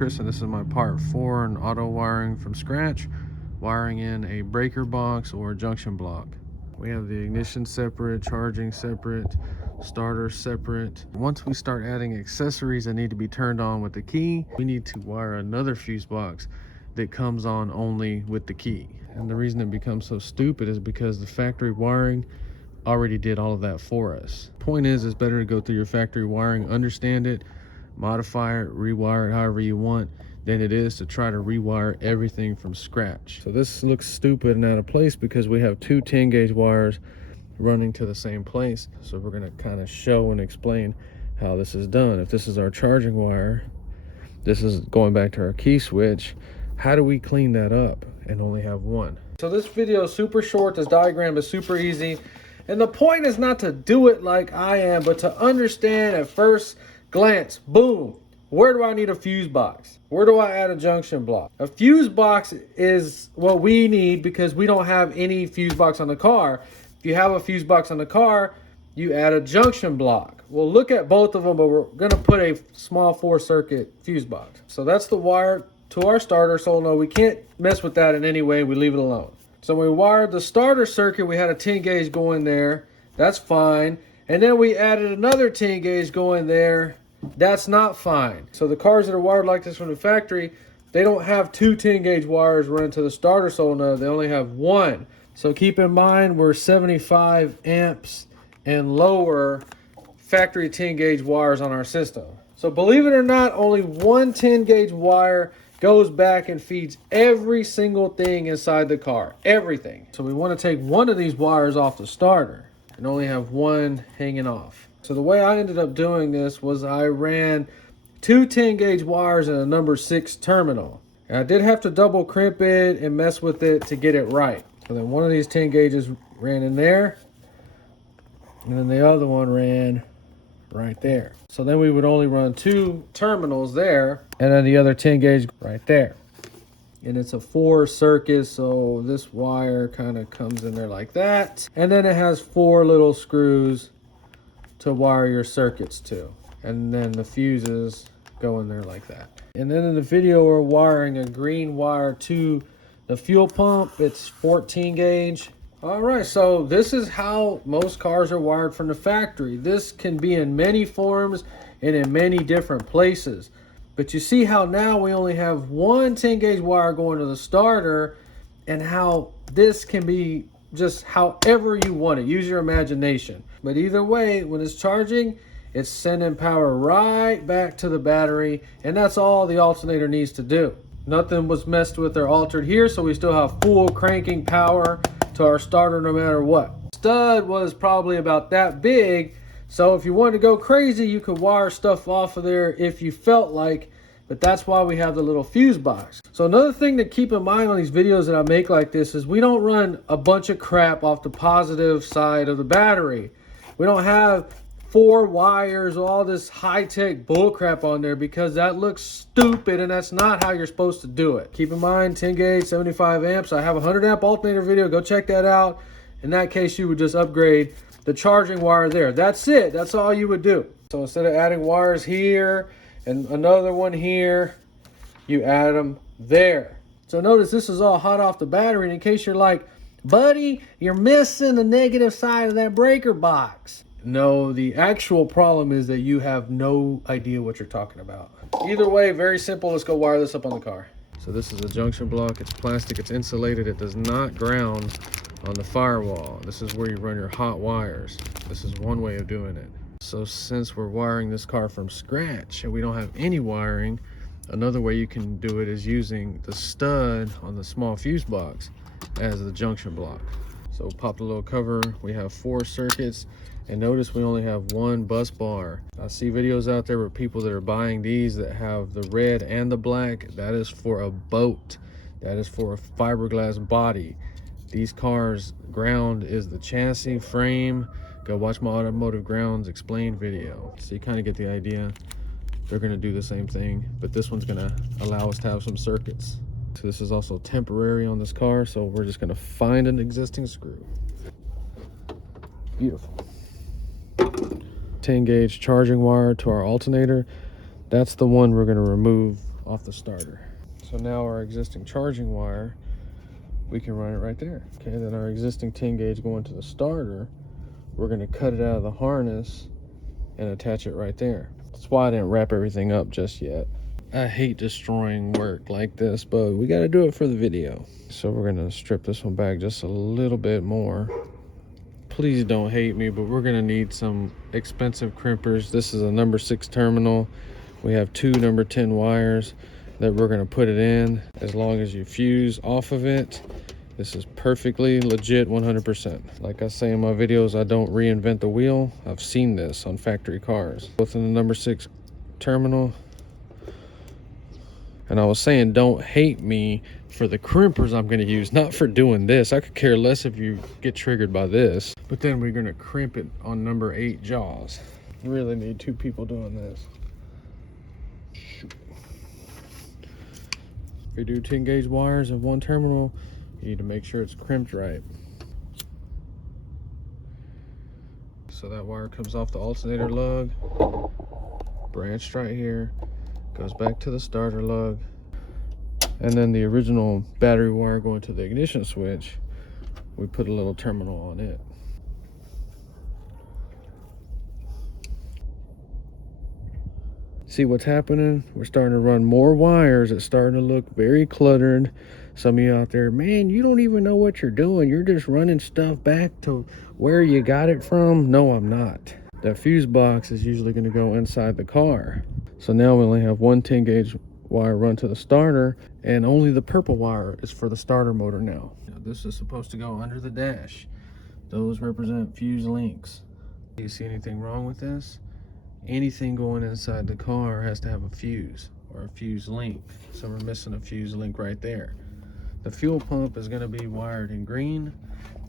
Chris, and this is my part 4 in auto wiring from scratch, wiring in a breaker box or a junction block. We have the ignition separate, charging separate, starter separate. Once we start adding accessories that need to be turned on with the key, we need to wire another fuse box that comes on only with the key. And the reason it becomes so stupid is because the factory wiring already did all of that for us. Point is, it's better to go through your factory wiring, understand it, modify it, rewire it however you want, than it is to try to rewire everything from scratch. So this looks stupid and out of place because we have two 10 gauge wires running to the same place. So we're going to kind of show and explain how this is done. If this is our charging wire, this is going back to our key switch. How do we clean that up and only have one? So this video is super short. This diagram is super easy. And the point is not to do it like I am, but to understand at first glance, boom, where do I need a fuse box? Where do I add a junction block? A fuse box is what we need because we don't have any fuse box on the car. If you have a fuse box on the car, you add a junction block. We'll look at both of them, but we're gonna put a small 4-circuit fuse box. So that's the wire to our starter solenoid. We can't mess with that in any way, we leave it alone. So when we wired the starter circuit, we had a 10 gauge going there. That's fine. And then we added another 10 gauge going there. That's not fine. So the cars that are wired like this from the factory, they don't have two 10 gauge wires running to the starter solenoid. They only have one. So keep in mind, we're 75 amps and lower factory 10 gauge wires on our system. So believe it or not, only one 10 gauge wire goes back and feeds every single thing inside the car, everything. So we want to take one of these wires off the starter and only have one hanging off. So the way I ended up doing this was I ran two 10 gauge wires in a number 6 terminal. And I did have to double crimp it and mess with it to get it right. So then one of these 10 gauges ran in there, and then the other one ran right there. So then we would only run 2 terminals there, and then the other 10 gauge right there. And it's a 4 circuit, so this wire kind of comes in there like that. And then it has 4 little screws to wire your circuits to. And then the fuses go in there like that. And then in the video, we're wiring a green wire to the fuel pump. It's 14 gauge. All right, so this is how most cars are wired from the factory. This can be in many forms and in many different places. But you see how now we only have one 10 gauge wire going to the starter, and how this can be just however you want it. Use your imagination. But either way, when it's charging, it's sending power right back to the battery, and that's all the alternator needs to do. Nothing was messed with or altered here, so we still have full cranking power to our starter no matter what. Stud was probably about that big, so if you wanted to go crazy, you could wire stuff off of there if you felt like, but that's why we have the little fuse box. So another thing to keep in mind on these videos that I make like this is we don't run a bunch of crap off the positive side of the battery. We don't have 4 wires, all this high-tech bull crap on there, because that looks stupid and that's not how you're supposed to do it. Keep in mind, 10 gauge, 75 amps. I have a 100 amp alternator video. Go check that out. In that case, you would just upgrade the charging wire there. That's it. That's all you would do. So instead of adding wires here and another one here, you add them there. So notice this is all hot off the battery. And in case you're like, buddy, you're missing the negative side of that breaker box. No, the actual problem is that you have no idea what you're talking about. Either way, very simple. Let's go wire this up on the car. So this is a junction block. It's plastic. It's insulated. It does not ground on the firewall. This is where you run your hot wires. This is one way of doing it. So since we're wiring this car from scratch and we don't have any wiring, another way you can do it is using the stud on the small fuse box as the junction block. So pop the little cover. We have 4 circuits. And notice we only have 1 bus bar. I see videos out there with people that are buying these that have the red and the black. That is for a boat. That is for a fiberglass body. These cars, ground is the chassis frame. Go watch my automotive grounds explained video. So you kind of get the idea. They're gonna do the same thing, but this one's gonna allow us to have some circuits. So this is also temporary on this car, so we're just gonna find an existing screw. Beautiful. 10 gauge charging wire to our alternator. That's the one we're going to remove off the starter. So now our existing charging wire, we can run it right there. Okay, then our existing 10 gauge going to the starter, we're gonna cut it out of the harness and attach it right there. That's why I didn't wrap everything up just yet. I hate destroying work like this, but we gotta do it for the video. So we're gonna strip this one back just a little bit more. Please don't hate me, but we're gonna need some expensive crimpers. This is a number 6 terminal. We have 2 number 10 wires that we're gonna put it in. As long as you fuse off of it, this is perfectly legit 100%. Like I say in my videos, I don't reinvent the wheel. I've seen this on factory cars. Both in the number 6 terminal. And I was saying, don't hate me for the crimpers I'm gonna use, not for doing this. I could care less if you get triggered by this. But then we're gonna crimp it on number 8 jaws. You really need 2 people doing this. If you do 10 gauge wires in one terminal, you need to make sure it's crimped right. So that wire comes off the alternator lug, branched right here, goes back to the starter lug, and then the original battery wire going to the ignition switch, we put a little terminal on it. See what's happening? We're starting to run more wires. It's starting to look very cluttered. Some of you out there, man, you don't even know what you're doing. You're just running stuff back to where you got it from. No, I'm not. That fuse box is usually going to go inside the car. So now we only have one 10 gauge wire run to the starter, and only the purple wire is for the starter motor now. This is supposed to go under the dash. Those represent fuse links. Do you see anything wrong with this? Anything going inside the car has to have a fuse or a fuse link. So we're missing a fuse link right there. The fuel pump is going to be wired in green.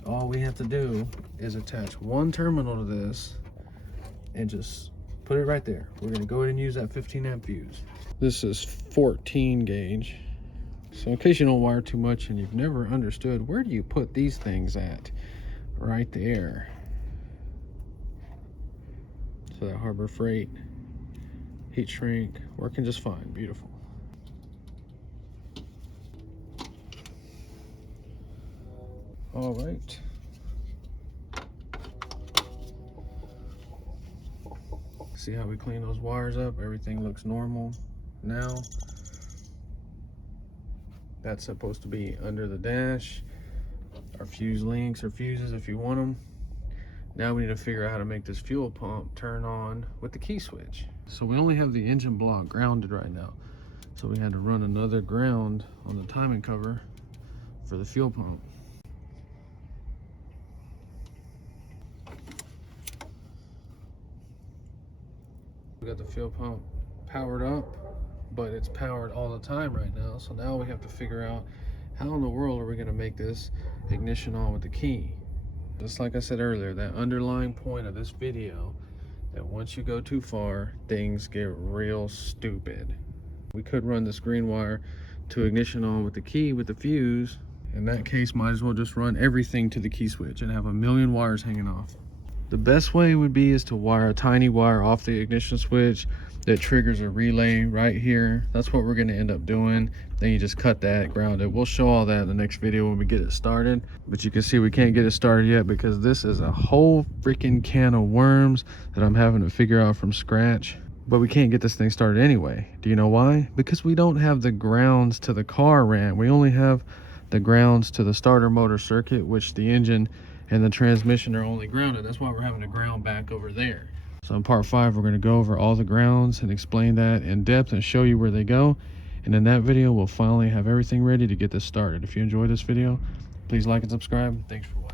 All we have to do is attach one terminal to this and just put it right there. We're going to go ahead and use that 15 amp fuse. This is 14 gauge. So in case you don't wire too much and you've never understood, where do you put these things at? Right there. So that Harbor Freight heat shrink working just fine. Beautiful. All right. See how we clean those wires up? Everything looks normal now. That's supposed to be under the dash. Our fuse links or fuses if you want them. Now we need to figure out how to make this fuel pump turn on with the key switch. So we only have the engine block grounded right now. So we had to run another ground on the timing cover for the fuel pump. We got the fuel pump powered up, but it's powered all the time right now. So now we have to figure out how in the world are we gonna make this ignition on with the key. Just like I said earlier, that underlying point of this video, that once you go too far, things get real stupid. We could run this green wire to ignition on with the key with the fuse. In that case, might as well just run everything to the key switch and have a million wires hanging off. The best way would be is to wire a tiny wire off the ignition switch that triggers a relay right here. That's what we're going to end up doing. Then you just cut that, ground it. We'll show all that in the next video when we get it started. But you can see we can't get it started yet because this is a whole freaking can of worms that I'm having to figure out from scratch. But we can't get this thing started anyway. Do you know why? Because we don't have the grounds to the car ramp. We only have the grounds to the starter motor circuit, which the engine and the transmission are only grounded. That's why we're having to ground back over there. So in part 5, we're going to go over all the grounds and explain that in depth and show you where they go. And in that video, we'll finally have everything ready to get this started. If you enjoyed this video, please like and subscribe. Thanks for watching.